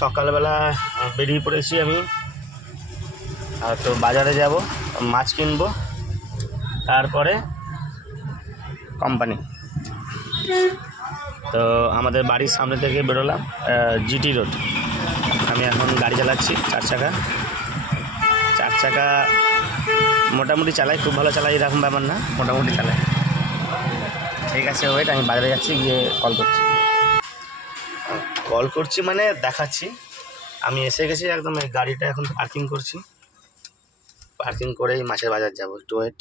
সকালবেলা বেরিয়ে পড়েছি আমি। আর তো বাজারে যাব, মাছ কিনবো, তারপরে কোম্পানি। তো আমাদের বাড়ির সামনে থেকে বেরোলাম, জিটি রোড। আমি এখন গাড়ি চালাচ্ছি, চার চাকা মোটামুটি চালাই, খুব ভালো চালাই এরকম ব্যাপার না, মোটামুটি চালাই। ঠিক আছে, ওয়েট, আমি বাজারে যাচ্ছি, গিয়ে কল করছি মানে দেখাচ্ছি। আমি এসে গেছি একদম, এই গাড়িটা এখন পার্কিং করছি, পার্কিং করেই মাছের বাজার যাব। একটু ওয়েট।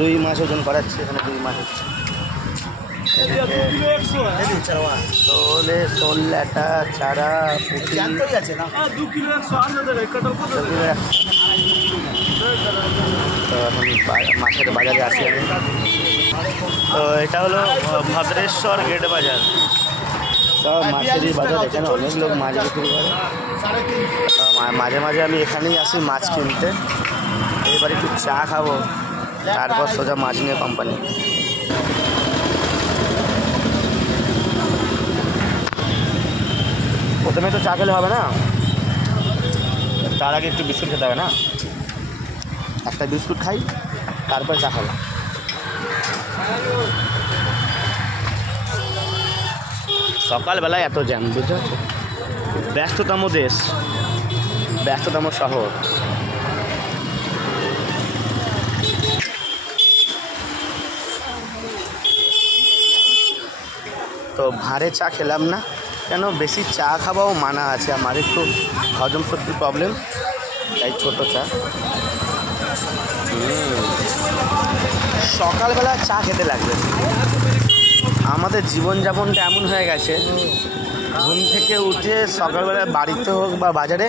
রুই মাছ ওজন করাচ্ছে, এখানে রুই মাছ হচ্ছে। শোল, ল্যাটা, চারা, পুঁটি। তো এখন মাছের বাজারে আসি আমি। তো এটা হলো ভদ্রেশ্বর গেট বাজার, সব মাছেরই বাজার। এখানে অনেক লোক মাছ বিক্রি করে। মাঝে মাঝে আমি এখানেই আসি মাছ কিনতে। এবার একটু চা খাবো, তারপর সোজা মাছ নিয়ে কোম্পানি। প্রথমে তো চা খেলে হবে না, তার আগে একটু বিস্কুট খেতে হবে না। একটা বিস্কুট খাই, তারপর চা খাবো। সকালবেলায় এত জ্যাম, বুঝতে পারছো? ব্যস্ততম দেশ, ব্যস্ততম শহর। তো ভারে চা খেলাম না, কেন বেশি চা খাওয়াও মানা আছে। আমার একটু হজম শক্তির প্রবলেম, তাই ছোটো চা। সকালবেলা চা খেতে লাগবে। আমাদের জীবনযাপনটা এমন হয়ে গেছে, ঘুম থেকে উঠে সকালবেলা বাড়িতে হোক বা বাজারে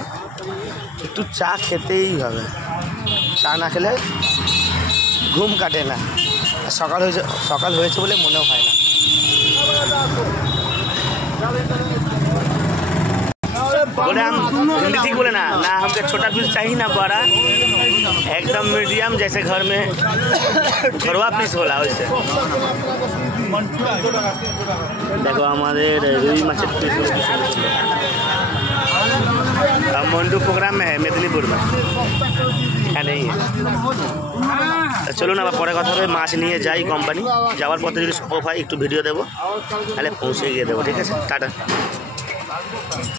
একটু চা খেতেই হবে। চা না খেলে ঘুম কাটে না, সকাল হয়েছে বলে মনেও হয় না। बोले हम हिंदी ठीक बोले ना हमके छोटा पीस चाहिए ना बड़ा, एकदम मीडियम, जैसे घर में घरवा पीस होला वैसे। देखो हमारे रुई माछ पीस मंडू प्रोग्राम में है, मेदिनीपुर में है, नहीं है। चलो ना परे कथा হবে। মাছ নিয়ে যাই কোম্পানি, যাওয়ার পথে যদি সম্ভব হয় একটু ভিডিও দেবো, তাহলে পৌঁছে গিয়ে দেবো। ঠিক আছে, টাটা।